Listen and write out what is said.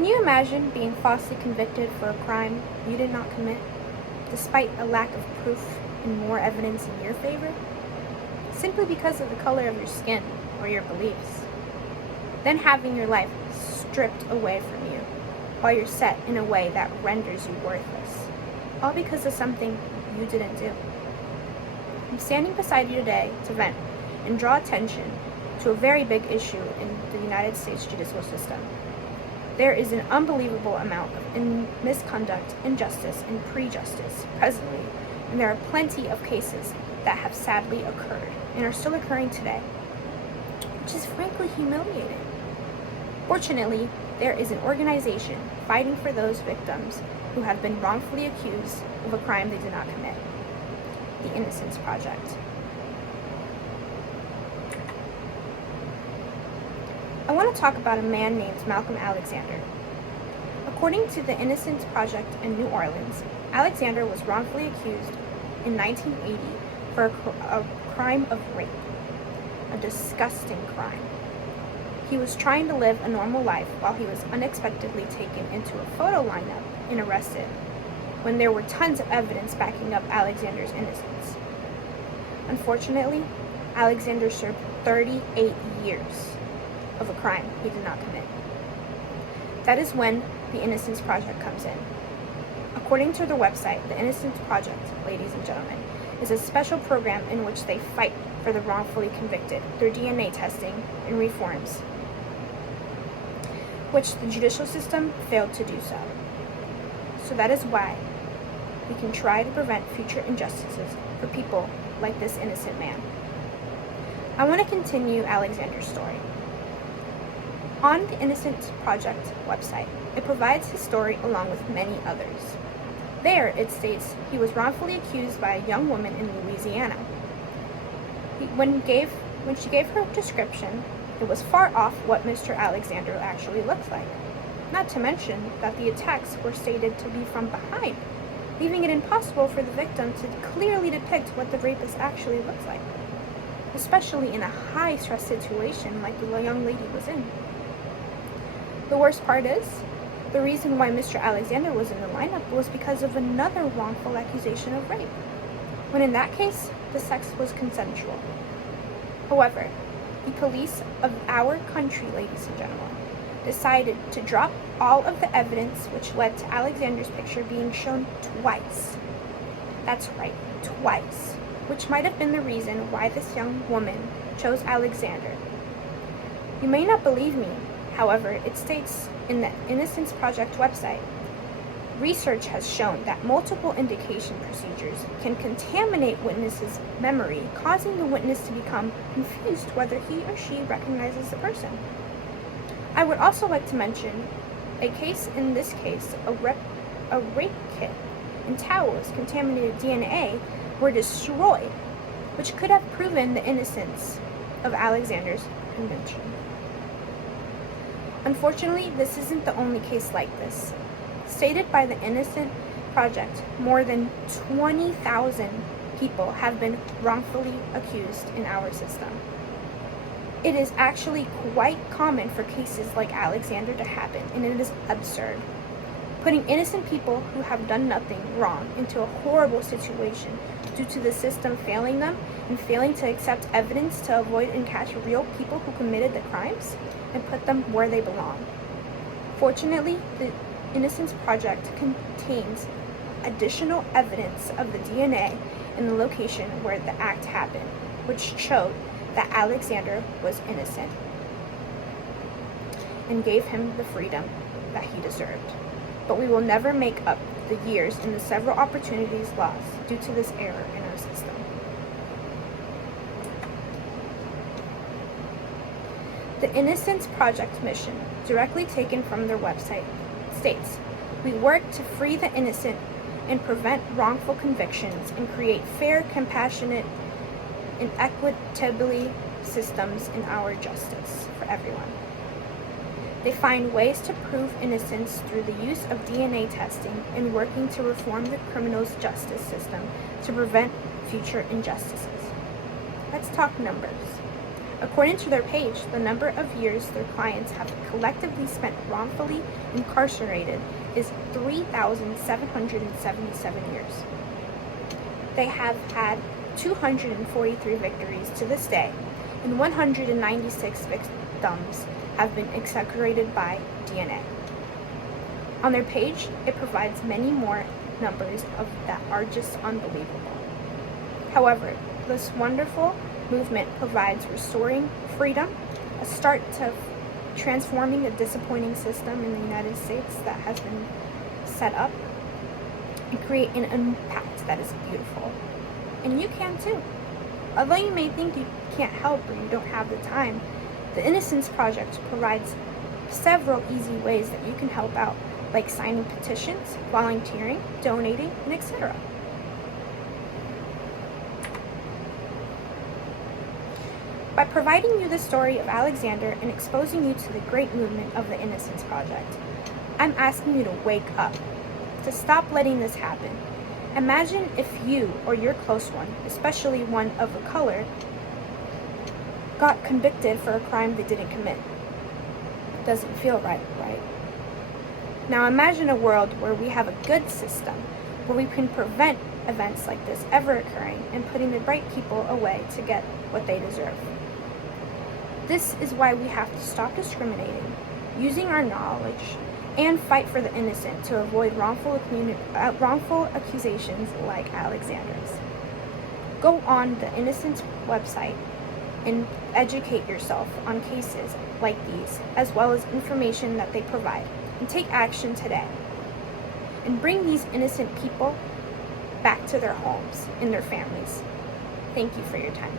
Can you imagine being falsely convicted for a crime you did not commit, despite a lack of proof and more evidence in your favor, simply because of the color of your skin or your beliefs? Then having your life stripped away from you, while you're set in a way that renders you worthless, all because of something you didn't do. I'm standing beside you today to vent and draw attention to a very big issue in the United States judicial system. There is an unbelievable amount of misconduct, injustice, and prejustice presently, and there are plenty of cases that have sadly occurred and are still occurring today, which is frankly humiliating. Fortunately, there is an organization fighting for those victims who have been wrongfully accused of a crime they did not commit, the Innocence Project. I want to talk about a man named Malcolm Alexander. According to the Innocence Project in New Orleans, Alexander was wrongfully accused in 1980 for a crime of rape, a disgusting crime. He was trying to live a normal life while he was unexpectedly taken into a photo lineup and arrested, when there were tons of evidence backing up Alexander's innocence. Unfortunately, Alexander served 38 years of a crime he did not commit. That is when the Innocence Project comes in. According to their website, the Innocence Project, ladies and gentlemen, is a special program in which they fight for the wrongfully convicted through DNA testing and reforms, which the judicial system failed to do so. So that is why we can try to prevent future injustices for people like this innocent man. I want to continue Alexander's story. On the Innocence Project website, it provides his story along with many others. There, it states he was wrongfully accused by a young woman in Louisiana. When she gave her description, it was far off what Mr. Alexander actually looks like. Not to mention that the attacks were stated to be from behind, leaving it impossible for the victim to clearly depict what the rapist actually looks like, especially in a high-stress situation like the young lady was in. The worst part is, the reason why Mr. Alexander was in the lineup was because of another wrongful accusation of rape, when in that case, the sex was consensual. However, the police of our country, ladies and gentlemen, decided to drop all of the evidence which led to Alexander's picture being shown twice. That's right, twice, which might have been the reason why this young woman chose Alexander. You may not believe me, however, it states in the Innocence Project website, research has shown that multiple indication procedures can contaminate witnesses' memory, causing the witness to become confused whether he or she recognizes the person. I would also like to mention a case, in this case, a rape kit and towels contaminated DNA were destroyed, which could have proven the innocence of Alexander's conviction. Unfortunately, this isn't the only case like this. Stated by the Innocence Project, more than 20,000 people have been wrongfully accused in our system. It is actually quite common for cases like Alexander to happen, and it is absurd. Putting innocent people who have done nothing wrong into a horrible situation due to the system failing them and failing to accept evidence to avoid and catch real people who committed the crimes and put them where they belong. Fortunately, the Innocence Project contains additional evidence of the DNA in the location where the act happened, which showed that Alexander was innocent and gave him the freedom that he deserved. But we will never make up the years and the several opportunities lost due to this error in our system. The Innocence Project mission, directly taken from their website, states, "We work to free the innocent and prevent wrongful convictions and create fair, compassionate, and equitable systems in our justice for everyone." They find ways to prove innocence through the use of DNA testing and working to reform the criminal's justice system to prevent future injustices. Let's talk numbers. According to their page, the number of years their clients have collectively spent wrongfully incarcerated is 3,777 years. They have had 243 victories to this day, and 196 victims have been executed by DNA. On their page, it provides many more numbers that are just unbelievable. However, this wonderful movement provides restoring freedom, a start to transforming a disappointing system in the United States that has been set up, and create an impact that is beautiful. And you can too. Although you may think you can't help or you don't have the time, the Innocence Project provides several easy ways that you can help out, like signing petitions, volunteering, donating, and etc. By providing you the story of Alexander and exposing you to the great movement of the Innocence Project, I'm asking you to wake up, to stop letting this happen. Imagine if you or your close one, especially one of a color, got convicted for a crime they didn't commit. Doesn't feel right, right? Now imagine a world where we have a good system, where we can prevent events like this ever occurring and putting the right people away to get what they deserve. This is why we have to stop discriminating, using our knowledge, and fight for the innocent to avoid wrongful accusations like Alexander's. Go on the Innocence website and educate yourself on cases like these, as well as information that they provide, and take action today. And bring these innocent people back to their homes and their families. Thank you for your time.